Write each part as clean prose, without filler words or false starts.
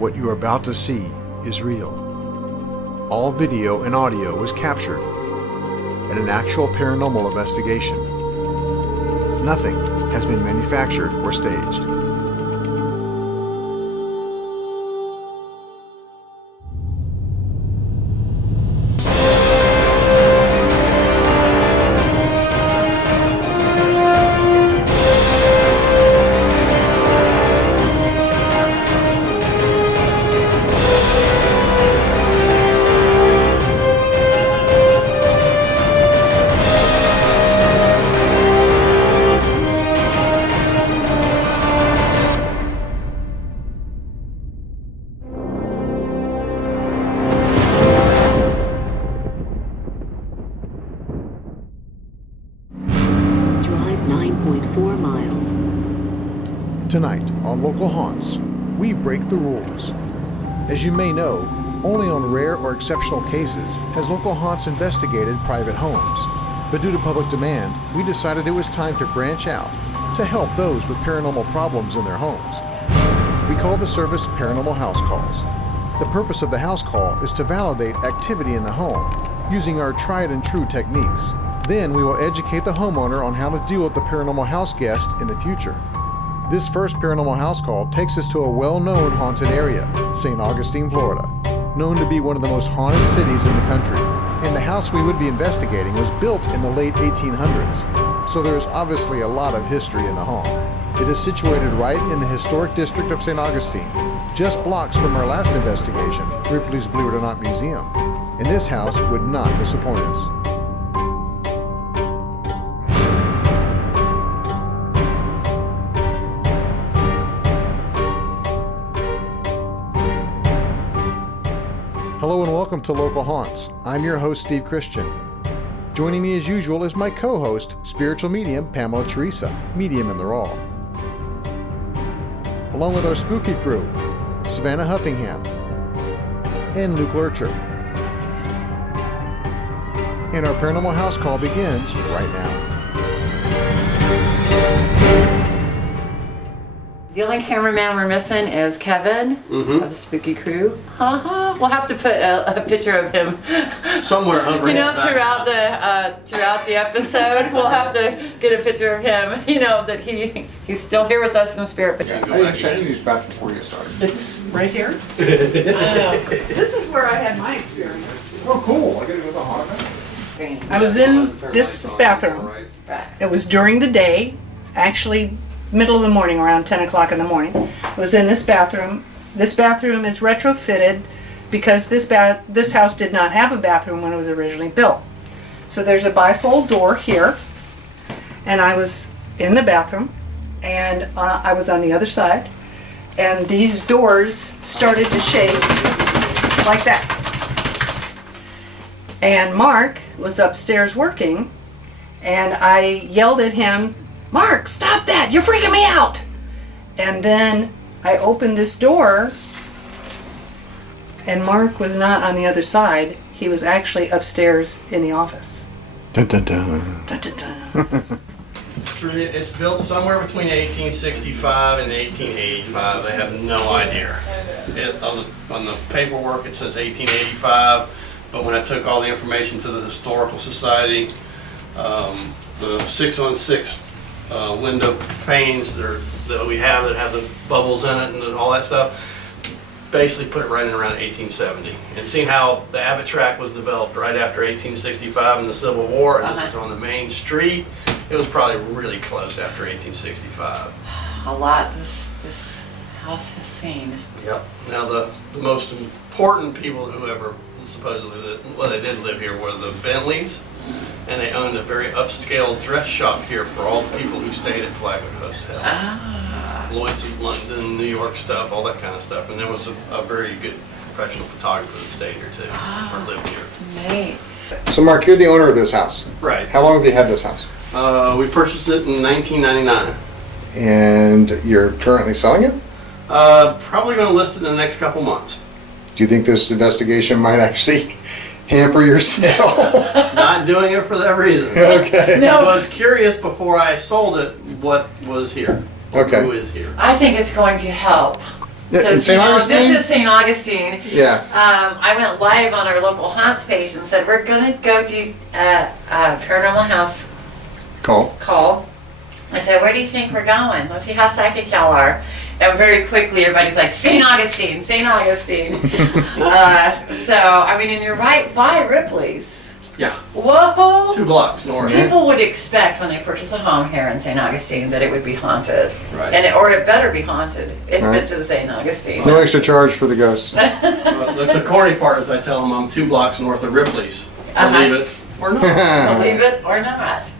What you are about to see is real. All video and audio was captured at an actual paranormal investigation. Nothing has been manufactured or staged. Tonight on Local Haunts, we break the rules. As you may know, only on rare or exceptional cases has Local Haunts investigated private homes. But due to public demand, we decided it was time to branch out to help those with paranormal problems in their homes. We call the service Paranormal House Calls. The purpose of the house call is to validate activity in the home using our tried and true techniques. Then we will educate the homeowner on how to deal with the paranormal house guest in the future. This first paranormal house call takes us to a well-known haunted area, St. Augustine, Florida, known to be one of the most haunted cities in the country. And the house we would be investigating was built in the late 1800s, so there is obviously a lot of history in the home. It is situated right in the historic district of St. Augustine, just blocks from our last investigation, Ripley's Believe It or Not Museum. And this house would not disappoint us. Hello and welcome to Local Haunts. I'm your host, Steve Christian. Joining me as usual is my co-host, spiritual medium Pamela Theresa, medium in the raw. Along with our spooky crew, Savannah Huffingham and Luke Lurcher. And our paranormal house call begins right now. The only cameraman we're missing is Kevin of the spooky crew. We'll have to put a picture of him somewhere. Throughout the episode, we'll have to get a picture of him. That he's still here with us in the spirit. But I didn't use the bathroom before we get started. It's right here. This is where I had my experience. Oh, cool! I get it with a hot bath. I was in this bathroom. It was during the day, actually. Middle of the morning, around 10 o'clock in the morning. I was in this bathroom. This bathroom is retrofitted because this house did not have a bathroom when it was originally built. So there's a bifold door here, and I was in the bathroom, and I was on the other side, and these doors started to shake like that. And Mark was upstairs working, and I yelled at him, "Mark, stop that! You're freaking me out!" And then I opened this door, and Mark was not on the other side. He was actually upstairs in the office. Dun, dun, dun. Dun, dun, dun. It's built somewhere between 1865 and 1885. They have no idea. On the paperwork it says 1885, but when I took all the information to the Historical Society, the 6-on-6 window panes that we have that have the bubbles in it and all that stuff, basically put it right in around 1870. And seeing how the Abbott track was developed right after 1865 in the Civil War, and this is on the main street, it was probably really close after 1865. a lot this house has seen. Yep. Now the most important people who ever supposedly they did live here were the Bentleys. And they owned a very upscale dress shop here for all the people who stayed at Flagler Hotel. Lloyd's of London, New York stuff, all that kind of stuff. And there was a very good professional photographer that stayed here too, or lived here. Neat. So Mark, you're the owner of this house. Right. How long have you had this house? We purchased it in 1999. And you're currently selling it? Probably going to list it in the next couple months. Do you think this investigation might actually hamper your sale? Not doing it for that reason. Okay. No. I was curious before I sold it what was here. Okay. Who is here. I think it's going to help. Yeah, in St. Augustine? This is St. Augustine. Yeah. I went live on our local haunts page and said, we're going to go do a paranormal house call. I said, where do you think we're going? Let's see how psychic y'all are. And very quickly, everybody's like, St. Augustine, St. Augustine. So, I mean, and you're right by Ripley's. Yeah. Whoa! 2 blocks north. People would expect when they purchase a home here in St. Augustine that it would be haunted. Right. Or it better be haunted if Right. it's in St. Augustine. No extra charge for the ghosts. The corny part is I tell them I'm 2 blocks north of Ripley's. Believe it or not. Believe it or not.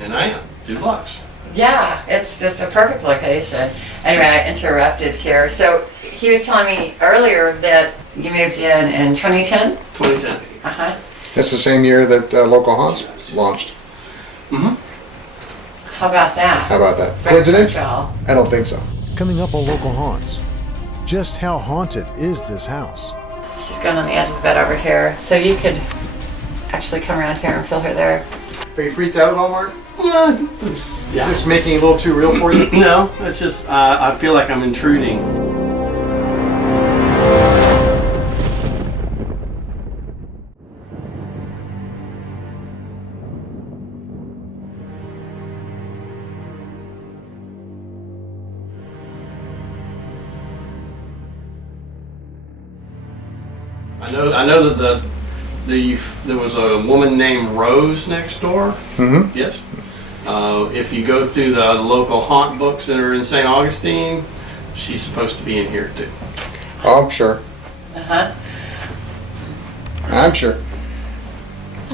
And I am 2 blocks. Yeah, it's just a perfect location. Anyway, I interrupted here. So he was telling me earlier that you moved in 2010? 2010. Uh-huh. That's the same year that Local Haunts launched. Mm-hmm. How about that? How about that? Coincidence? Y'all. I don't think so. Coming up on Local Haunts, just how haunted is this house? She's going on the edge of the bed over here. So you could actually come around here and feel her there. Are you freaked out at all, Mark? Is this making it a little too real for you? No, it's just I feel like I'm intruding. I know that there was a woman named Rose next door. Mm-hmm. Yes. If you go through the local haunt books that are in St. Augustine, she's supposed to be in here too. Oh, I'm sure. Uh-huh. I'm sure.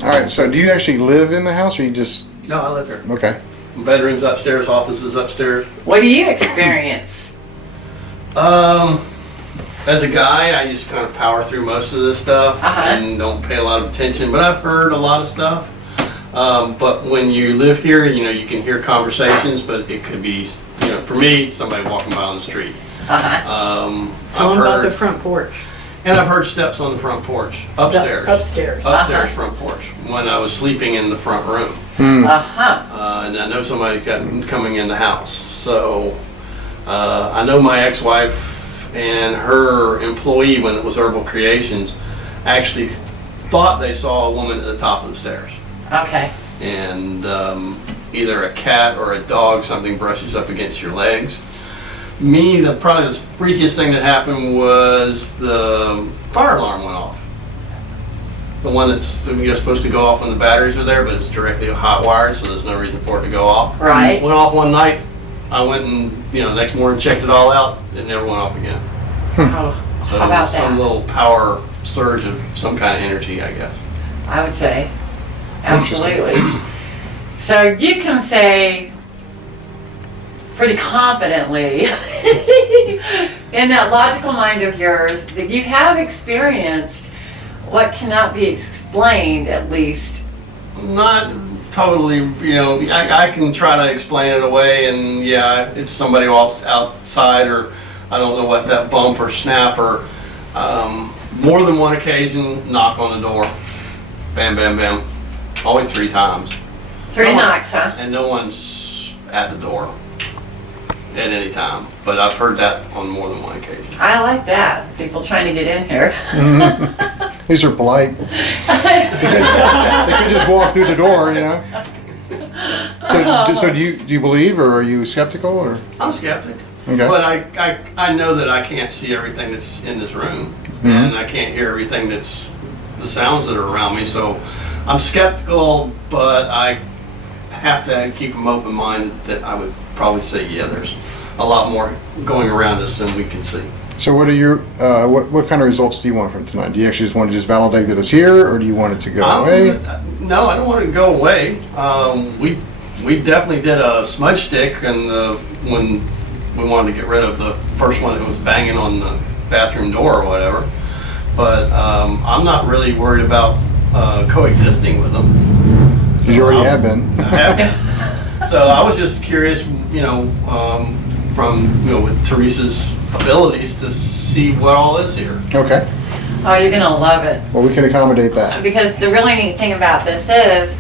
All right, so do you actually live in the house or you just... No, I live here. Okay. Bedrooms upstairs, offices upstairs. What do you experience? As a guy, I just kind of power through most of this stuff and don't pay a lot of attention, but I've heard a lot of stuff. But when you live here, you can hear conversations, but it could be, for me, somebody walking by on the street. Tell them about the front porch. And I've heard steps on the front porch, upstairs. Upstairs. Upstairs front porch, when I was sleeping in the front room. And I know somebody coming in the house. So I know my ex-wife and her employee, when it was Herbal Creations, actually thought they saw a woman at the top of the stairs. Okay. And either a cat or a dog, something brushes up against your legs. Me, probably the freakiest thing that happened was the fire alarm went off. The one that's you're supposed to go off when the batteries are there, but it's directly hot wired, so there's no reason for it to go off. Right. Went off one night. I went and the next morning checked it all out. It never went off again. Oh, So how about some that? little power surge of some kind of energy, I guess. I would say. Absolutely. So you can say pretty confidently in that logical mind of yours that you have experienced what cannot be explained, at least. Not totally, I can try to explain it away, and yeah, it's somebody else outside, or I don't know what, that bump or snap, or more than one occasion, knock on the door. Bam, bam, bam. Always 3 times. 3 knocks, huh? And no one's at the door at any time. But I've heard that on more than one occasion. I like that. People trying to get in here. These are polite. They could just walk through the door, So do you believe, or are you skeptical, or? I'm a skeptic. Okay. But I know that I can't see everything that's in this room. And I can't hear everything that's the sounds that are around me. So I'm skeptical, but I have to keep an open mind that I would probably say, yeah, there's a lot more going around us than we can see. So what are your what kind of results do you want from tonight? Do you actually just want to validate that it's here, or do you want it to go away? No, I don't want it to go away. We definitely did a smudge stick, and when we wanted to get rid of the first one that was banging on the bathroom door or whatever. But I'm not really worried about coexisting with them. Because you already have been. I have been. So I was just curious, from with Teresa's abilities to see what all is here. Okay. Oh, you're going to love it. Well, we can accommodate that. Because the really neat thing about this is,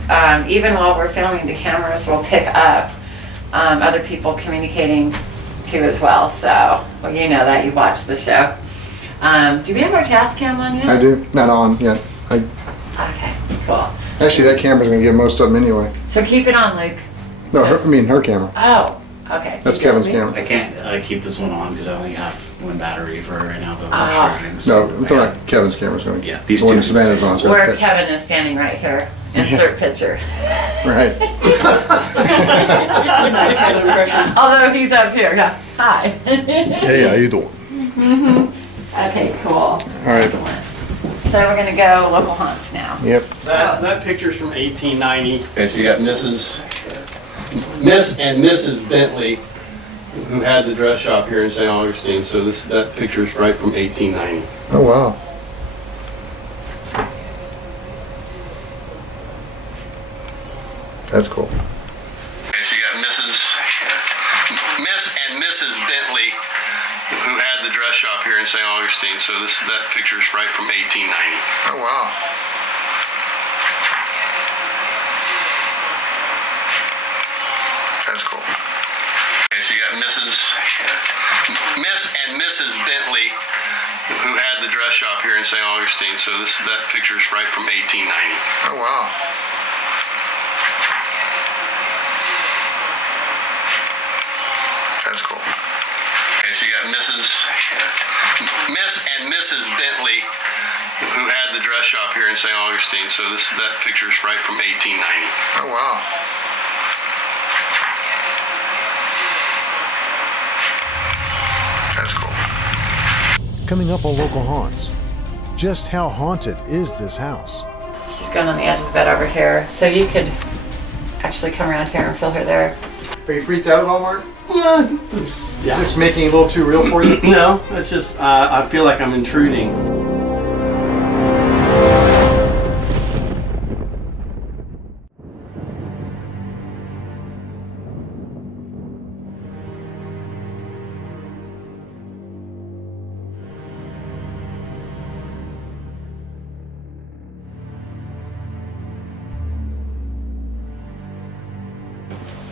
even while we're filming, the cameras will pick up other people communicating too as well. So, well, you know that, you watch the show. Do we have our task cam on yet? I do. Not on yet. Okay, cool. Actually, that camera's going to get most of them anyway. So keep it on, Luke. No, her camera. Oh, okay. That's Kevin's camera. I can't keep this one on because I only have one battery for right now, but we're charging. No, So I'm talking about Kevin's camera's going to. Yeah, these the one two. that Savannah's on. So Where catch- Kevin is standing right here. Insert picture. Right. Although he's up here. Yeah. Hi. Hey, how you doing? Okay, cool. All right. Excellent. So we're going to go local haunts now. Yep. That picture's from 1890. Okay, so you got Miss and Mrs. Bentley, who had the dress shop here in St. Augustine. So that picture's right from 1890. Oh, wow. That's cool. Okay, so you got Miss and Mrs. Bentley, who had the dress shop here in St. Augustine. So that picture's right from 1890. Oh, wow. That's cool. Okay, so you got Miss and Mrs. Bentley, who had the dress shop here in St. Augustine. So that picture's right from 1890. Oh, wow. That's cool. Okay, so you got Miss and Mrs. Bentley, who had the dress shop here in St. Augustine. So that picture's right from 1890. Oh, wow. That's cool. Coming up on Local Haunts, just how haunted is this house? She's going on the edge of the bed over here. So you could actually come around here and feel her there. Are you freaked out at all, Mark? Is this making it a little too real for you? No, it's just I feel like I'm intruding.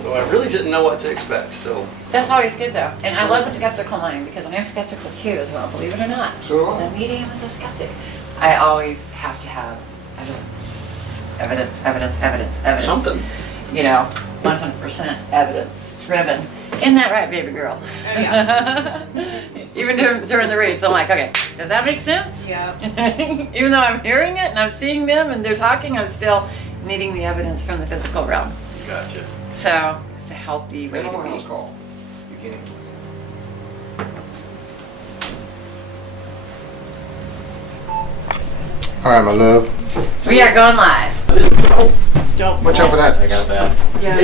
So I really didn't know what to expect. So That's always good though. And I love the skeptical mind because I'm skeptical too as well, believe it or not. So do I. The medium is a skeptic. I always have to have evidence. something. You know, 100% evidence driven. Isn't that right, baby girl? Even during the reads, I'm like, okay, does that make sense? Yeah. Even though I'm hearing it and I'm seeing them and they're talking, I'm still needing the evidence from the physical realm. Gotcha. So it's a healthy way to be. Call. Beginning. All right, my love. We are going live. Don't Watch out for that. I got that. Yeah.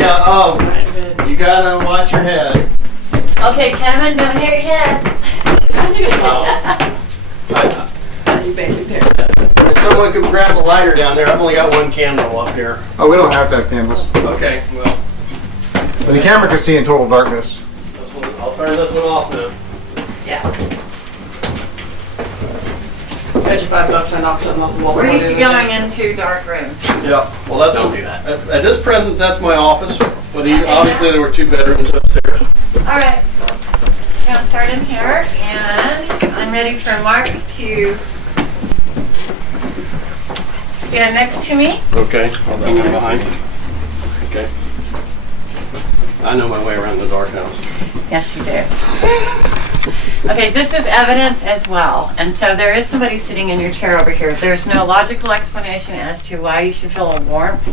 You gotta watch your head. Okay, Kevin, don't hit your head. If someone could grab a lighter down there, I've only got one candle up here. Oh, we don't have to have candles. Okay, well, And the camera can see in total darkness. I'll turn this one off now. Yes. Bet you $5 I knock something off the wall. We're used to going into dark rooms. Yeah, well, that's Don't do that. At this present, that's my office, but obviously there were 2 bedrooms upstairs. All right. I'm gonna start in here, and I'm ready for Mark to stand next to me. Okay, hold that one behind. Okay. I know my way around the dark house. Yes, you do. Okay, this is evidence as well. And so there is somebody sitting in your chair over here. There's no logical explanation as to why you should feel a warmth.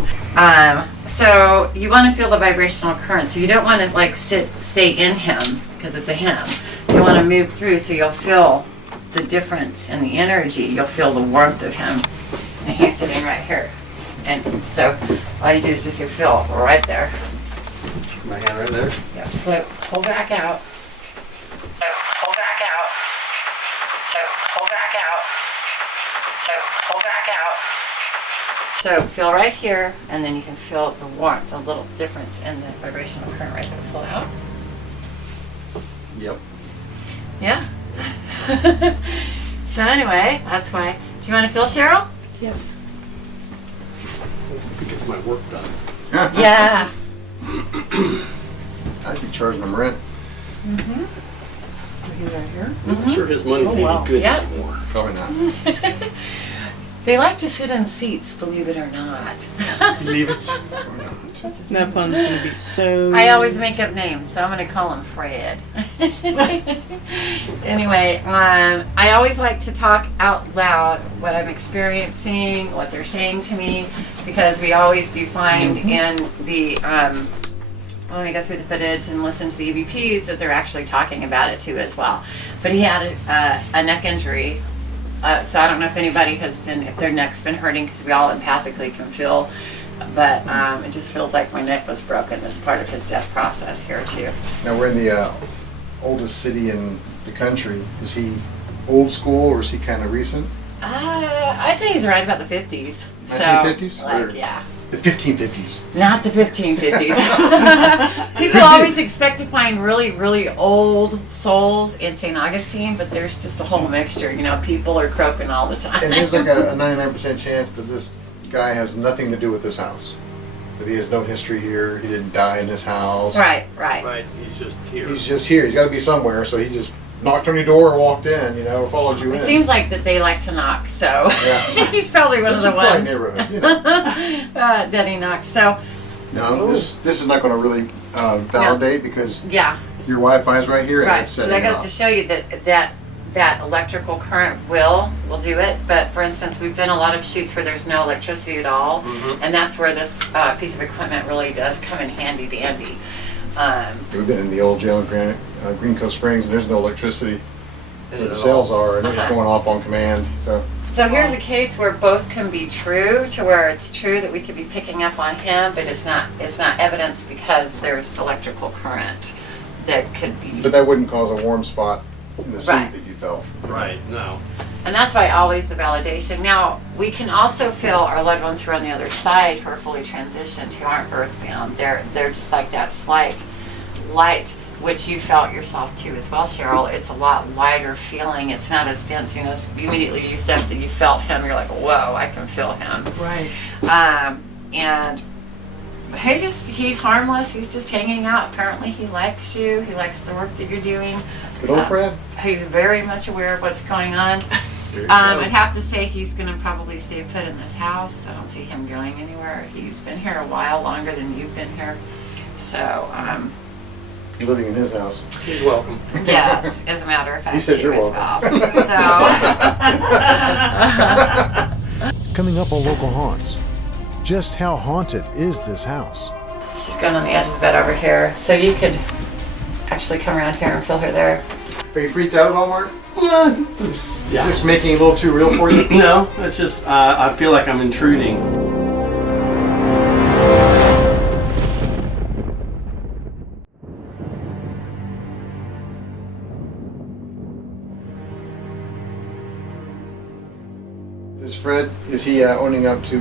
So you want to feel the vibrational current. So you don't want to like stay in him because it's a him. You want to move through so you'll feel the difference in the energy. You'll feel the warmth of him. And he's sitting right here. And so all you do is just you feel right there. My hand right there. Yeah, slow, pull back out. So pull back out. So pull back out. So pull back out. So feel right here, and then you can feel the warmth, a little difference in the vibrational current right there. Pull out. Yep. Yeah. So anyway, that's why. Do you want to feel, Cheryl? Yes. It gets my work done. Yeah. I'd be charging them rent. So he's right here. I'm not sure his money's any good Yep. anymore. Probably not. They like to sit in seats, believe it or not. Believe it or not. That one's gonna be so. I always make up names, so I'm going to call him Fred. Anyway, I always like to talk out loud what I'm experiencing, what they're saying to me, because we always do find in the, when we go through the footage and listen to the EVPs, that they're actually talking about it too as well. But he had a neck injury, so I don't know if anybody has been, if their neck's been hurting, because we all empathically can feel. But it just feels like my neck was broken as part of his death process here too. Now we're in the oldest city in the country. Is he old school or is he kind of recent? I'd say he's right about the 50s. 1950s? So, like, Or yeah. the 1550s. Not the 1550s. People always expect to find really, really old souls in St. Augustine, but there's just a whole mixture. You know, people are croaking all the time. And there's like a 99% chance that this guy has nothing to do with this house. That he has no history here. He didn't die in this house. Right. Right, he's just here. He's just here. He's got to be somewhere. So he just knocked on your door or walked in, you know, or followed you in. It seems like that they like to knock, so Yeah. he's probably one It's of the a polite ones neighborhood, you know. that he knocks. So, No, this is not going to really validate because yeah. your Wi-Fi is right here and Right, it's so setting that goes off. to show you that electrical current will do it. But for instance, we've done a lot of shoots where there's no electricity at all, and that's where this piece of equipment really does come in handy dandy. We've been in the old jail in Green Cove Springs and there's no electricity where the at cells all. are and it's going off on command. So here's a case where both can be true, to where it's true that we could be picking up on him, but it's not evidence because there's electrical current that could be. But that wouldn't cause a warm spot in the seat Right. that you felt. Right, no. And that's why always the validation. Now, we can also feel our loved ones who are on the other side, who are fully transitioned, who aren't earthbound. They're just like that slight light, which you felt yourself too as well, Cheryl. It's a lot lighter feeling. It's not as dense. You know, immediately you stepped and you felt him. You're like, whoa, I can feel him. Right. And he's harmless. He's just hanging out. Apparently he likes you. He likes the work that you're doing. Good old Fred. He's very much aware of what's going on. I'd have to say he's going to probably stay put in this house. I don't see him going anywhere. He's been here a while, longer than you've been here. So, You're living in his house. He's welcome. yes, as a matter of fact, He says you're as welcome. well. So, Coming up on Local Haunts, just how haunted is this house? she's going on the edge of the bed over here. So you could actually come around here and feel her there. Are you freaked out at all, Mark? Is Yeah. this making it a little too real for you? No, it's just, I feel like I'm intruding. Is Fred, is he owning up to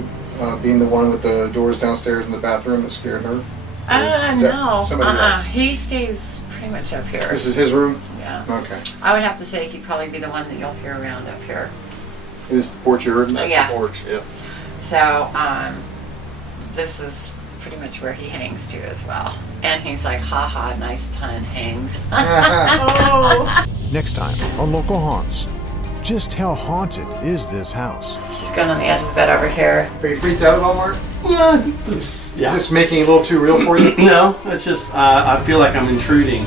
being the one with the doors downstairs in the bathroom that scared her? Is that No. somebody else? He stays pretty much up here. This is his room? Yeah. Okay. I would have to say he'd probably be the one that you'll hear around up here. Is the porch yours? That's Yeah. the porch, yeah. So, this is pretty much where he hangs to as well. And he's like, haha, nice pun, hangs. Next time on Local Haunts, just how haunted is this house? She's going on the edge of the bed over here. Are you freaked out at all, Mark? Yeah. Is this making it a little too real for you? No, it's just, I feel like I'm intruding.